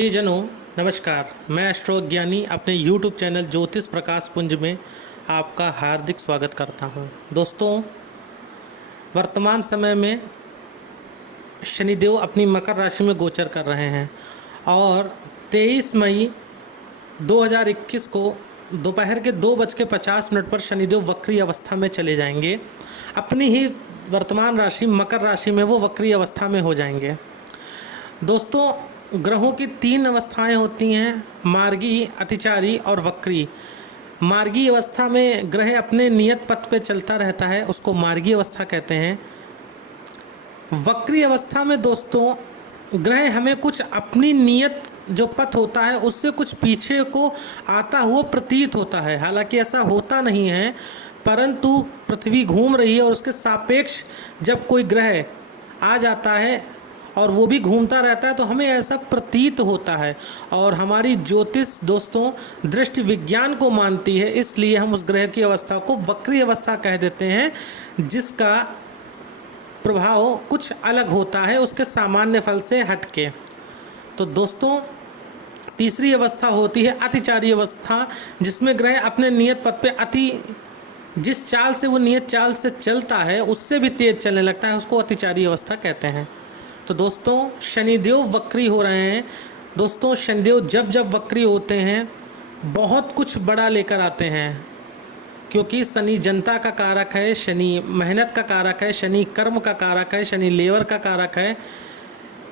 प्रियजनों, नमस्कार। मैं एस्ट्रोज्ञानी अपने YouTube चैनल ज्योतिष प्रकाश पुंज में आपका हार्दिक स्वागत करता हूं। दोस्तों, वर्तमान समय में शनिदेव अपनी मकर राशि में गोचर कर रहे हैं और 23 मई 2021 को दोपहर के 2:50 पर शनिदेव वक्री अवस्था में चले जाएंगे। अपनी ही वर्तमान राशि मकर राशि में वो वक्री अवस्था में हो जाएंगे। दोस्तों, ग्रहों की 3 अवस्थाएं होती हैं, मार्गी, अतिचारी और वक्री। मार्गी अवस्था में ग्रह अपने नियत पथ पे चलता रहता है, उसको मार्गी अवस्था कहते हैं। वक्री अवस्था में दोस्तों ग्रह हमें कुछ अपनी नियत जो पथ होता है उससे कुछ पीछे को आता हुआ प्रतीत होता है। हालांकि ऐसा होता नहीं है, परंतु पृथ्वी घूम रही है और उसके सापेक्ष जब कोई ग्रह आ जाता है और वो भी घूमता रहता है तो हमें ऐसा प्रतीत होता है। और हमारी ज्योतिष दोस्तों दृष्टि विज्ञान को मानती है, इसलिए हम उस ग्रह की अवस्था को वक्री अवस्था कह देते हैं, जिसका प्रभाव कुछ अलग होता है उसके सामान्य फल से हटके। तो दोस्तों, तीसरी अवस्था होती है अतिचारी अवस्था, जिसमें ग्रह अपने नियत पथ पे जिस चाल से वो नियत चाल से चलता है उससे भी तेज चलने लगता है, उसको अतिचारी अवस्था कहते हैं। तो दोस्तों, शनिदेव वक्री हो रहे हैं। दोस्तों, शनिदेव जब जब वक्री होते हैं बहुत कुछ बड़ा लेकर आते हैं, क्योंकि शनि जनता का कारक है, शनि मेहनत का कारक है, शनि कर्म का कारक है, शनि लेबर का कारक है।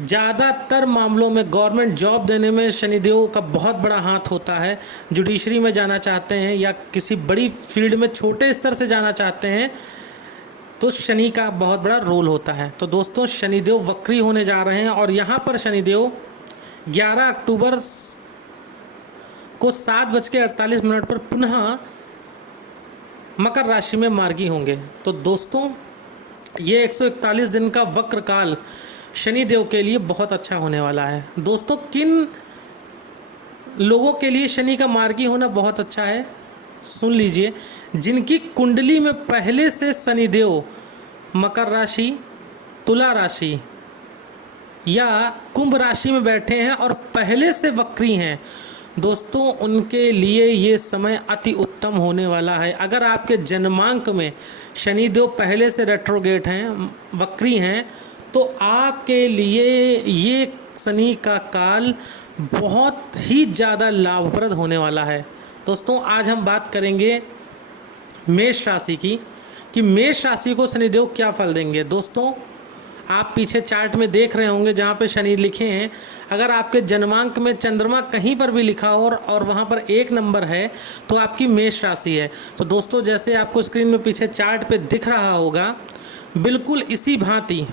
ज़्यादातर मामलों में गवर्नमेंट जॉब देने में शनिदेव का बहुत बड़ा हाथ होता है। जुडिशरी में जाना चाहते हैं या किसी बड़ी फील्ड में छोटे स्तर से जाना चाहते हैं तो शनि का बहुत बड़ा रोल होता है। तो दोस्तों, शनिदेव वक्री होने जा रहे हैं और यहाँ पर शनिदेव 11 अक्टूबर को 7:48 पर पुनः मकर राशि में मार्गी होंगे। तो दोस्तों, ये 141 दिन का वक्र काल शनिदेव के लिए बहुत अच्छा होने वाला है। दोस्तों, किन लोगों के लिए शनि का मार्गी होना बहुत अच्छा है, सुन लीजिए। जिनकी कुंडली में पहले से शनिदेव मकर राशि, तुला राशि या कुंभ राशि में बैठे हैं और पहले से वक्री हैं, दोस्तों उनके लिए ये समय अति उत्तम होने वाला है। अगर आपके जन्मांक में शनिदेव पहले से रेट्रोगेट हैं, वक्री हैं, तो आपके लिए ये शनि का काल बहुत ही ज़्यादा लाभप्रद होने वाला है। दोस्तों, आज हम बात करेंगे मेष राशि की कि मेष राशि को शनिदेव क्या फल देंगे। दोस्तों, आप पीछे चार्ट में देख रहे होंगे जहाँ पे शनि लिखे हैं। अगर आपके जन्मांक में चंद्रमा कहीं पर भी लिखा हो और वहाँ पर 1 नंबर है तो आपकी मेष राशि है। तो दोस्तों, जैसे आपको स्क्रीन में पीछे चार्ट पे दिख रहा होगा, बिल्कुल इसी भांति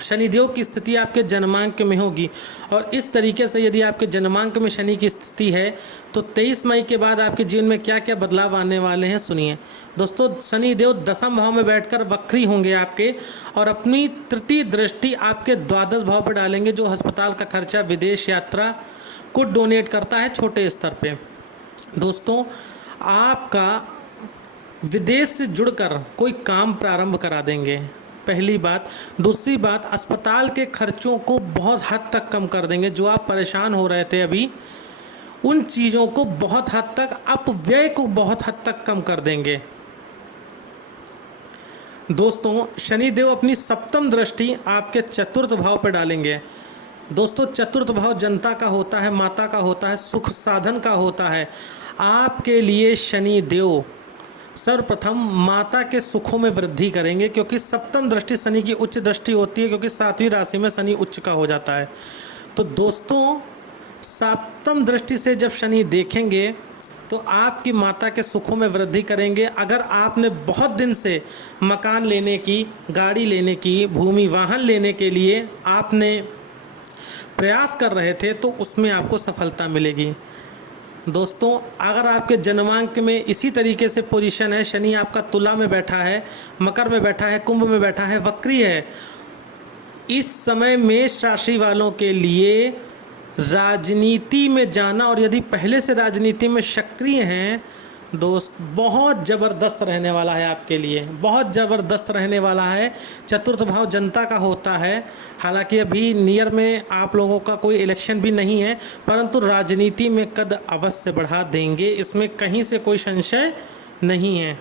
शनिदेव की स्थिति आपके जन्मांक में होगी। और इस तरीके से यदि आपके जन्मांक में शनि की स्थिति है तो 23 मई के बाद आपके जीवन में क्या क्या बदलाव आने वाले हैं, सुनिए। दोस्तों, शनिदेव 10वें भाव में बैठकर वक्री होंगे आपके और अपनी तृतीय दृष्टि आपके 12वें भाव पर डालेंगे, जो अस्पताल का खर्चा, विदेश यात्रा को डोनेट करता है छोटे स्तर पे। दोस्तों, आपका विदेश से जुड़कर कोई काम प्रारंभ करा देंगे, पहली बात। दूसरी बात, अस्पताल के खर्चों को बहुत हद तक कम कर देंगे। जो आप परेशान हो रहे थे अभी, उन चीज़ों को बहुत हद तक, अपव्यय को बहुत हद तक कम कर देंगे। दोस्तों, शनिदेव अपनी 7वीं दृष्टि आपके 4th भाव पर डालेंगे। दोस्तों, 4th भाव जनता का होता है, माता का होता है, सुख साधन का होता है। आपके लिए शनिदेव सर्वप्रथम माता के सुखों में वृद्धि करेंगे, क्योंकि 7वीं दृष्टि शनि की उच्च दृष्टि होती है, क्योंकि 7वीं राशि में शनि उच्च का हो जाता है। तो दोस्तों, 7वीं दृष्टि से जब शनि देखेंगे तो आपकी माता के सुखों में वृद्धि करेंगे। अगर आपने बहुत दिन से मकान लेने की, गाड़ी लेने की, भूमि वाहन लेने के लिए आपने प्रयास कर रहे थे तो उसमें आपको सफलता मिलेगी। दोस्तों, अगर आपके जन्मांक में इसी तरीके से पोजीशन है, शनि आपका तुला में बैठा है, मकर में बैठा है, कुंभ में बैठा है, वक्री है, इस समय मेष राशि वालों के लिए राजनीति में जाना, और यदि पहले से राजनीति में सक्रिय हैं दोस्त बहुत ज़बरदस्त रहने वाला है आपके लिए, बहुत ज़बरदस्त रहने वाला है। चतुर्थ भाव जनता का होता है। हालांकि अभी नियर में आप लोगों का कोई इलेक्शन भी नहीं है, परंतु राजनीति में कद अवश्य बढ़ा देंगे, इसमें कहीं से कोई संशय नहीं है।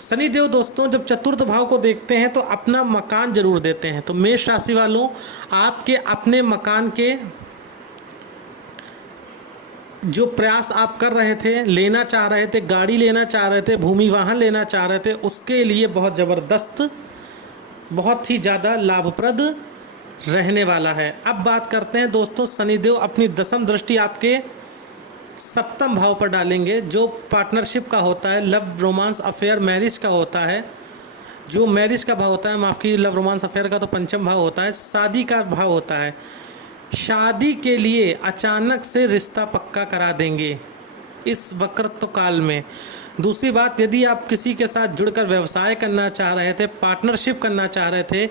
शनिदेव दोस्तों जब चतुर्थ भाव को देखते हैं तो अपना मकान जरूर देते हैं। तो मेष राशि वालों, आपके अपने मकान के जो प्रयास आप कर रहे थे, लेना चाह रहे थे, गाड़ी लेना चाह रहे थे, भूमि वाहन लेना चाह रहे थे, उसके लिए बहुत ज़बरदस्त, बहुत ही ज़्यादा लाभप्रद रहने वाला है। अब बात करते हैं दोस्तों, शनिदेव अपनी दसम दृष्टि आपके सप्तम भाव पर डालेंगे, जो पार्टनरशिप का होता है, लव रोमांस अफेयर मैरिज का होता है। जो मैरिज का भाव होता है, माफ़ कीजिए, लव रोमांस अफेयर का तो पंचम भाव होता है, शादी का भाव होता है। शादी के लिए अचानक से रिश्ता पक्का करा देंगे इस वक्रत्व काल में। दूसरी बात, यदि आप किसी के साथ जुड़कर व्यवसाय करना चाह रहे थे, पार्टनरशिप करना चाह रहे थे,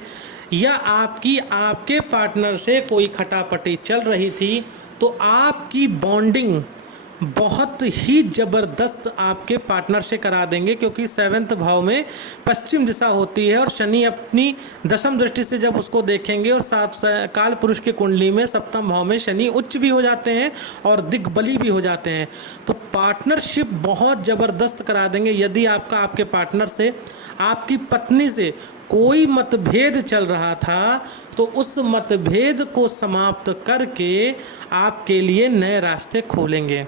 या आपके पार्टनर से कोई खटापटी चल रही थी, तो आपकी बॉन्डिंग बहुत ही ज़बरदस्त आपके पार्टनर से करा देंगे, क्योंकि सेवन्थ भाव में पश्चिम दिशा होती है और शनि अपनी दसम दृष्टि से जब उसको देखेंगे, और सात काल पुरुष की कुंडली में सप्तम भाव में शनि उच्च भी हो जाते हैं और दिग्बली भी हो जाते हैं, तो पार्टनरशिप बहुत ज़बरदस्त करा देंगे। यदि आपके पार्टनर से, आपकी पत्नी से कोई मतभेद चल रहा था, तो उस मतभेद को समाप्त करके आपके लिए नए रास्ते खोलेंगे।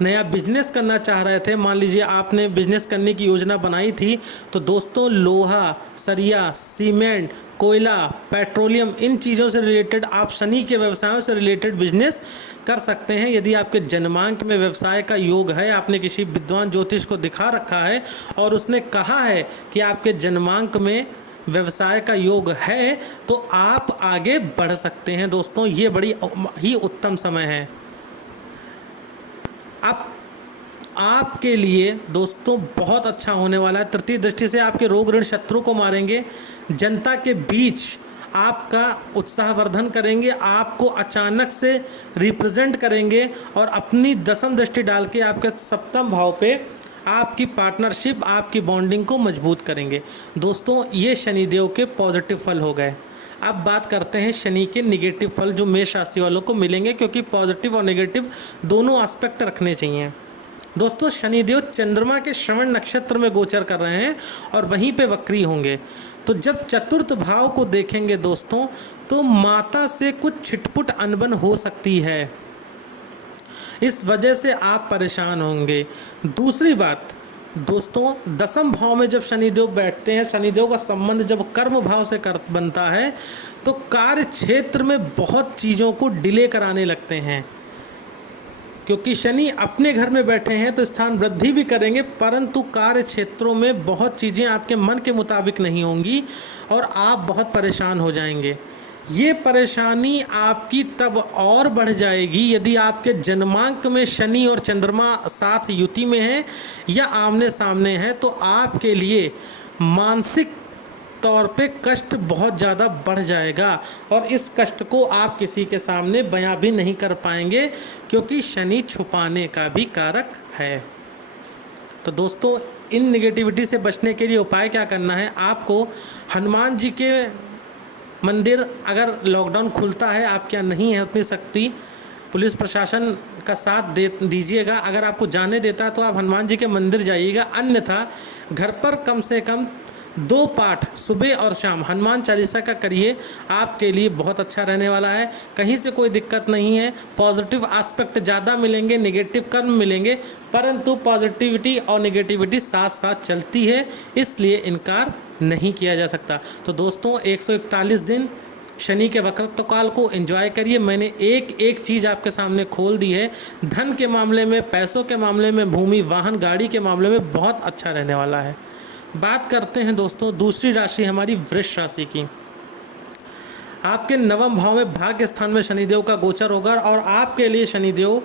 नया बिजनेस करना चाह रहे थे, मान लीजिए आपने बिजनेस करने की योजना बनाई थी, तो दोस्तों लोहा, सरिया, सीमेंट, कोयला, पेट्रोलियम, इन चीज़ों से रिलेटेड आप शनि के व्यवसायों से रिलेटेड बिजनेस कर सकते हैं। यदि आपके जन्मांक में व्यवसाय का योग है, आपने किसी विद्वान ज्योतिष को दिखा रखा है और उसने कहा है कि आपके जन्मांक में व्यवसाय का योग है, तो आप आगे बढ़ सकते हैं। दोस्तों ये बड़ी ही उत्तम समय है। अब आपके लिए दोस्तों बहुत अच्छा होने वाला है। तृतीय दृष्टि से आपके रोग ऋण शत्रु को मारेंगे, जनता के बीच आपका उत्साहवर्धन करेंगे, आपको अचानक से रिप्रेजेंट करेंगे, और अपनी दसम दृष्टि डाल के आपके सप्तम भाव पे आपकी पार्टनरशिप, आपकी बॉन्डिंग को मजबूत करेंगे। दोस्तों ये शनिदेव के पॉजिटिव फल हो गए। अब बात करते हैं शनि के निगेटिव फल जो मेष राशि वालों को मिलेंगे, क्योंकि पॉजिटिव और नेगेटिव दोनों एस्पेक्ट रखने चाहिए। दोस्तों शनिदेव चंद्रमा के श्रवण नक्षत्र में गोचर कर रहे हैं और वहीं पे वक्री होंगे। तो जब चतुर्थ भाव को देखेंगे दोस्तों, तो माता से कुछ छिटपुट अनबन हो सकती है, इस वजह से आप परेशान होंगे। दूसरी बात दोस्तों, दसम भाव में जब शनिदेव बैठते हैं, शनिदेव का संबंध जब कर्म भाव से बनता है, तो कार्य क्षेत्र में बहुत चीज़ों को डिले कराने लगते हैं। क्योंकि शनि अपने घर में बैठे हैं तो स्थान वृद्धि भी करेंगे, परंतु कार्य क्षेत्रों में बहुत चीज़ें आपके मन के मुताबिक नहीं होंगी और आप बहुत परेशान हो जाएंगे। ये परेशानी आपकी तब और बढ़ जाएगी यदि आपके जन्मांक में शनि और चंद्रमा साथ युति में है या आमने सामने है, तो आपके लिए मानसिक तौर पे कष्ट बहुत ज़्यादा बढ़ जाएगा और इस कष्ट को आप किसी के सामने बयां भी नहीं कर पाएंगे, क्योंकि शनि छुपाने का भी कारक है। तो दोस्तों इन नेगेटिविटी से बचने के लिए उपाय क्या करना है, आपको हनुमान जी के मंदिर, अगर लॉकडाउन खुलता है, आपके यहाँ नहीं है उतनी शक्ति, पुलिस प्रशासन का साथ दीजिएगा। अगर आपको जाने देता है तो आप हनुमान जी के मंदिर जाइएगा, अन्यथा घर पर कम से कम 2 पाठ सुबह और शाम हनुमान चालीसा का करिए, आपके लिए बहुत अच्छा रहने वाला है। कहीं से कोई दिक्कत नहीं है, पॉजिटिव एस्पेक्ट ज़्यादा मिलेंगे, नेगेटिव कम मिलेंगे, परंतु पॉजिटिविटी और नेगेटिविटी साथ साथ चलती है, इसलिए इनकार नहीं किया जा सकता। तो दोस्तों 141 दिन शनि के वक्रत्व काल को एंजॉय करिए। मैंने एक एक चीज़ आपके सामने खोल दी है। धन के मामले में, पैसों के मामले में, भूमि वाहन गाड़ी के मामले में बहुत अच्छा रहने वाला है। बात करते हैं दोस्तों दूसरी राशि हमारी वृष राशि की। आपके नवम भाव में भाग्य स्थान में शनिदेव का गोचर होगा और आपके लिए शनिदेव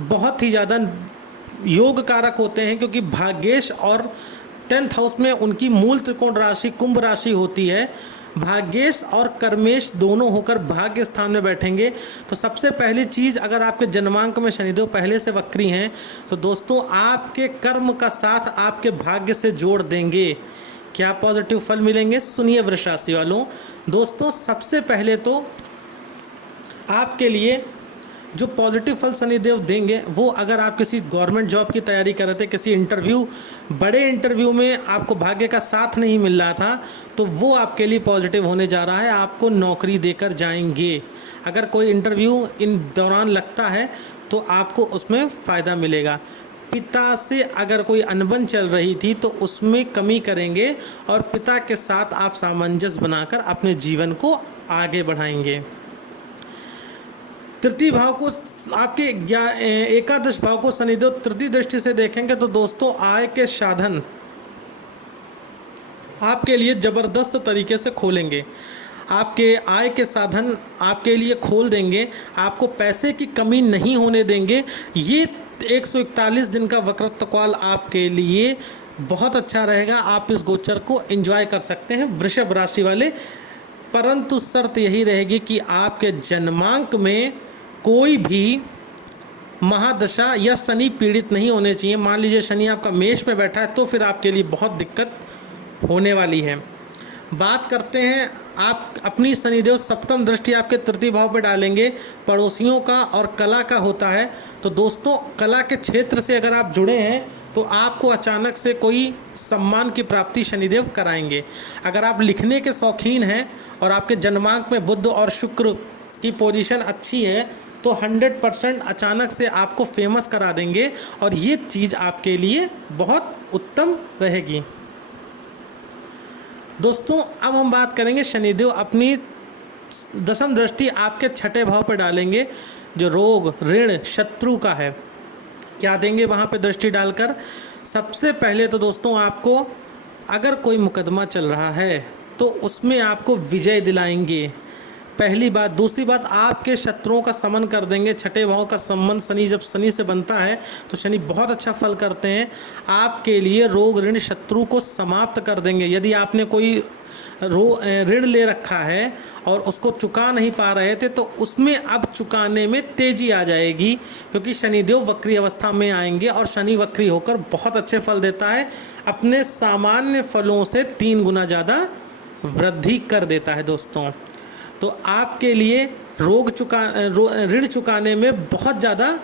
बहुत ही ज़्यादा योग कारक होते हैं, क्योंकि भाग्येश और 10th हाउस में उनकी मूल त्रिकोण राशि कुंभ राशि होती है, भाग्येश और कर्मेश दोनों होकर भाग्य स्थान में बैठेंगे। तो सबसे पहली चीज़, अगर आपके जन्मांक में शनिदेव पहले से वक्री हैं तो दोस्तों आपके कर्म का साथ आपके भाग्य से जोड़ देंगे। क्या पॉजिटिव फल मिलेंगे, सुनिए वृष राशि वालों। दोस्तों सबसे पहले तो आपके लिए जो पॉजिटिव फल शनिदेव देंगे वो, अगर आप किसी गवर्नमेंट जॉब की तैयारी कर रहे थे, किसी इंटरव्यू, बड़े इंटरव्यू में आपको भाग्य का साथ नहीं मिल रहा था, तो वो आपके लिए पॉजिटिव होने जा रहा है, आपको नौकरी देकर जाएंगे। अगर कोई इंटरव्यू इन दौरान लगता है तो आपको उसमें फ़ायदा मिलेगा। पिता से अगर कोई अनबन चल रही थी तो उसमें कमी करेंगे और पिता के साथ आप सामंजस्य बनाकर अपने जीवन को आगे बढ़ाएंगे। तृतीय भाव को, आपके एकादश भाव को शनिदेव तृतीय दृष्टि से देखेंगे तो दोस्तों आय के साधन आपके लिए ज़बरदस्त तरीके से खोलेंगे। आपके आय के साधन आपके लिए खोल देंगे, आपको पैसे की कमी नहीं होने देंगे। ये 141 दिन का वक्रत्व काल आपके लिए बहुत अच्छा रहेगा। आप इस गोचर को एंजॉय कर सकते हैं वृषभ राशि वाले, परंतु शर्त यही रहेगी कि आपके जन्मांक में कोई भी महादशा या शनि पीड़ित नहीं होने चाहिए। मान लीजिए शनि आपका मेष में बैठा है तो फिर आपके लिए बहुत दिक्कत होने वाली है। बात करते हैं, आप अपनी शनिदेव सप्तम दृष्टि आपके तृतीय भाव पर डालेंगे, पड़ोसियों का और कला का होता है। तो दोस्तों कला के क्षेत्र से अगर आप जुड़े हैं तो आपको अचानक से कोई सम्मान की प्राप्ति शनिदेव कराएंगे। अगर आप लिखने के शौकीन हैं और आपके जन्मांक में बुध और शुक्र की पोजीशन अच्छी है तो 100% अचानक से आपको फेमस करा देंगे और ये चीज़ आपके लिए बहुत उत्तम रहेगी। दोस्तों अब हम बात करेंगे, शनिदेव अपनी दशम दृष्टि आपके छठे भाव पर डालेंगे जो रोग ऋण शत्रु का है। क्या देंगे वहाँ पे दृष्टि डालकर? सबसे पहले तो दोस्तों आपको, अगर कोई मुकदमा चल रहा है तो उसमें आपको विजय दिलाएंगे, पहली बात। दूसरी बात, आपके शत्रुओं का समन कर देंगे। छठे भाव का संबंध शनि, जब शनि से बनता है तो शनि बहुत अच्छा फल करते हैं। आपके लिए रोग ऋण शत्रु को समाप्त कर देंगे। यदि आपने कोई ऋण ले रखा है और उसको चुका नहीं पा रहे थे तो उसमें अब चुकाने में तेजी आ जाएगी, क्योंकि शनिदेव वक्री अवस्था में आएंगे और शनि वक्री होकर बहुत अच्छे फल देता है, अपने सामान्य फलों से 3 गुना ज़्यादा वृद्धि कर देता है। दोस्तों तो आपके लिए ऋण चुकाने में बहुत ज़्यादा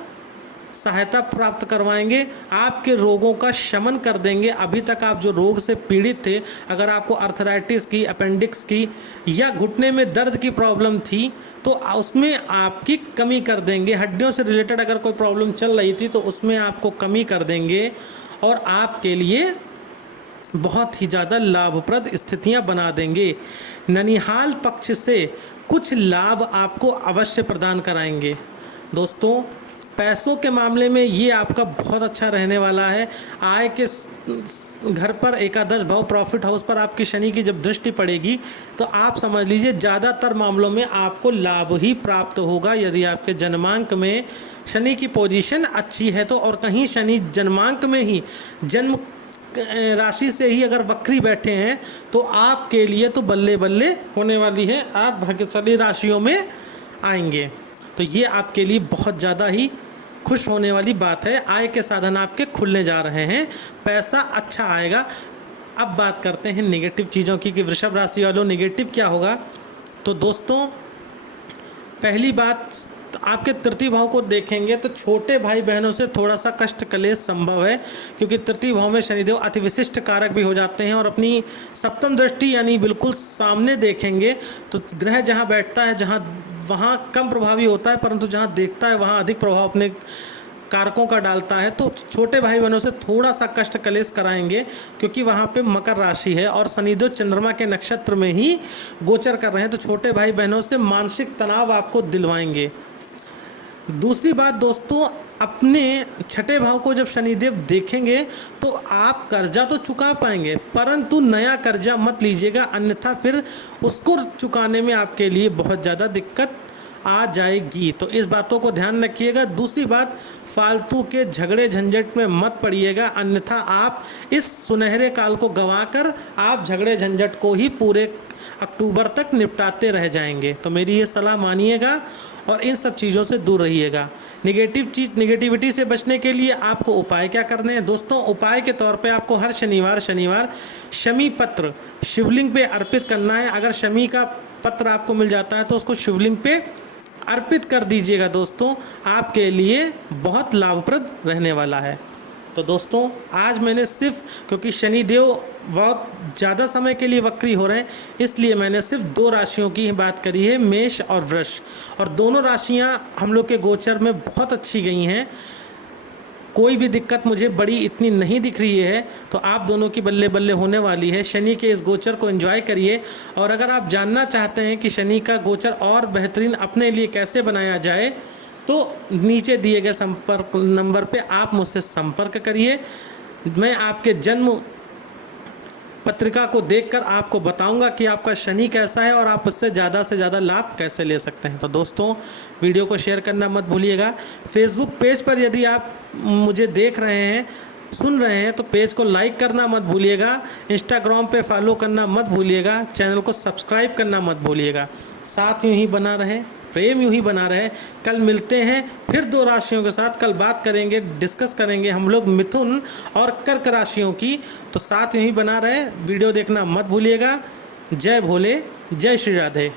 सहायता प्राप्त करवाएंगे, आपके रोगों का शमन कर देंगे। अभी तक आप जो रोग से पीड़ित थे, अगर आपको अर्थराइटिस की, अपेंडिक्स की या घुटने में दर्द की प्रॉब्लम थी तो उसमें आपकी कमी कर देंगे। हड्डियों से रिलेटेड अगर कोई प्रॉब्लम चल रही थी तो उसमें आपको कमी कर देंगे और आपके लिए बहुत ही ज़्यादा लाभप्रद स्थितियां बना देंगे। ननिहाल पक्ष से कुछ लाभ आपको अवश्य प्रदान कराएंगे। दोस्तों पैसों के मामले में ये आपका बहुत अच्छा रहने वाला है। आय के घर पर एकादश भाव प्रॉफिट हाउस पर आपकी शनि की जब दृष्टि पड़ेगी तो आप समझ लीजिए ज़्यादातर मामलों में आपको लाभ ही प्राप्त होगा, यदि आपके जन्मांक में शनि की पोजीशन अच्छी है तो। और कहीं शनि जन्मांक में ही, जन्म राशि से ही अगर वक्री बैठे हैं तो आपके लिए तो बल्ले बल्ले होने वाली है, आप भाग्यशाली राशियों में आएंगे। तो ये आपके लिए बहुत ज़्यादा ही खुश होने वाली बात है। आय के साधन आपके खुलने जा रहे हैं, पैसा अच्छा आएगा। अब बात करते हैं नेगेटिव चीज़ों की कि वृषभ राशि वालों नेगेटिव क्या होगा। तो दोस्तों पहली बात, आपके तृतीय भाव को देखेंगे तो छोटे भाई बहनों से थोड़ा सा कष्ट कलेश संभव है, क्योंकि तृतीय भाव में शनिदेव अति विशिष्ट कारक भी हो जाते हैं और अपनी सप्तम दृष्टि यानी बिल्कुल सामने देखेंगे तो ग्रह जहां बैठता है जहां वहां कम प्रभावी होता है, परंतु जहां देखता है वहां अधिक प्रभाव अपने कारकों का डालता है। तो छोटे भाई बहनों से थोड़ा सा कष्ट कलेश कराएंगे, क्योंकि वहाँ पे मकर राशि है और शनिदेव चंद्रमा के नक्षत्र में ही गोचर कर रहे हैं, तो छोटे भाई बहनों से मानसिक तनाव आपको दिलवाएंगे। दूसरी बात दोस्तों, अपने छठे भाव को जब शनिदेव देखेंगे तो आप कर्जा तो चुका पाएंगे, परंतु नया कर्जा मत लीजिएगा, अन्यथा फिर उसको चुकाने में आपके लिए बहुत ज़्यादा दिक्कत आ जाएगी। तो इस बातों को ध्यान रखिएगा। दूसरी बात, फालतू के झगड़े झंझट में मत पड़िएगा, अन्यथा आप इस सुनहरे काल को गंवाकर आप झगड़े झंझट को ही पूरे अक्टूबर तक निपटाते रह जाएंगे। तो मेरी ये सलाह मानिएगा और इन सब चीज़ों से दूर रहिएगा। निगेटिविटी से बचने के लिए आपको उपाय क्या करने हैं दोस्तों? उपाय के तौर पे आपको हर शनिवार शमी पत्र शिवलिंग पे अर्पित करना है। अगर शमी का पत्र आपको मिल जाता है तो उसको शिवलिंग पे अर्पित कर दीजिएगा दोस्तों, आपके लिए बहुत लाभप्रद रहने वाला है। तो दोस्तों आज मैंने सिर्फ, क्योंकि शनिदेव बहुत ज़्यादा समय के लिए वक्री हो रहे हैं, इसलिए मैंने सिर्फ 2 राशियों की बात करी है, मेष और वृष। और दोनों राशियां हम लोग के गोचर में बहुत अच्छी गई हैं, कोई भी दिक्कत मुझे बड़ी इतनी नहीं दिख रही है। तो आप दोनों की बल्ले बल्ले होने वाली है। शनि के इस गोचर को एंजॉय करिए। और अगर आप जानना चाहते हैं कि शनि का गोचर और बेहतरीन अपने लिए कैसे बनाया जाए, तो नीचे दिए गए संपर्क नंबर पे आप मुझसे संपर्क करिए। मैं आपके जन्म पत्रिका को देखकर आपको बताऊंगा कि आपका शनि कैसा है और आप उससे ज़्यादा से ज़्यादा लाभ कैसे ले सकते हैं। तो दोस्तों वीडियो को शेयर करना मत भूलिएगा। फेसबुक पेज पर यदि आप मुझे देख रहे हैं, सुन रहे हैं, तो पेज को लाइक करना मत भूलिएगा। इंस्टाग्राम पे फॉलो करना मत भूलिएगा। चैनल को सब्सक्राइब करना मत भूलिएगा। साथ यूँ ही बना रहे, प्रेम यूँ ही बना रहे। कल मिलते हैं फिर 2 राशियों के साथ। कल बात करेंगे, डिस्कस करेंगे हम लोग मिथुन और कर्क राशियों की। तो साथ यूँ ही बना रहे, वीडियो देखना मत भूलिएगा। जय भोले, जय श्री राधे।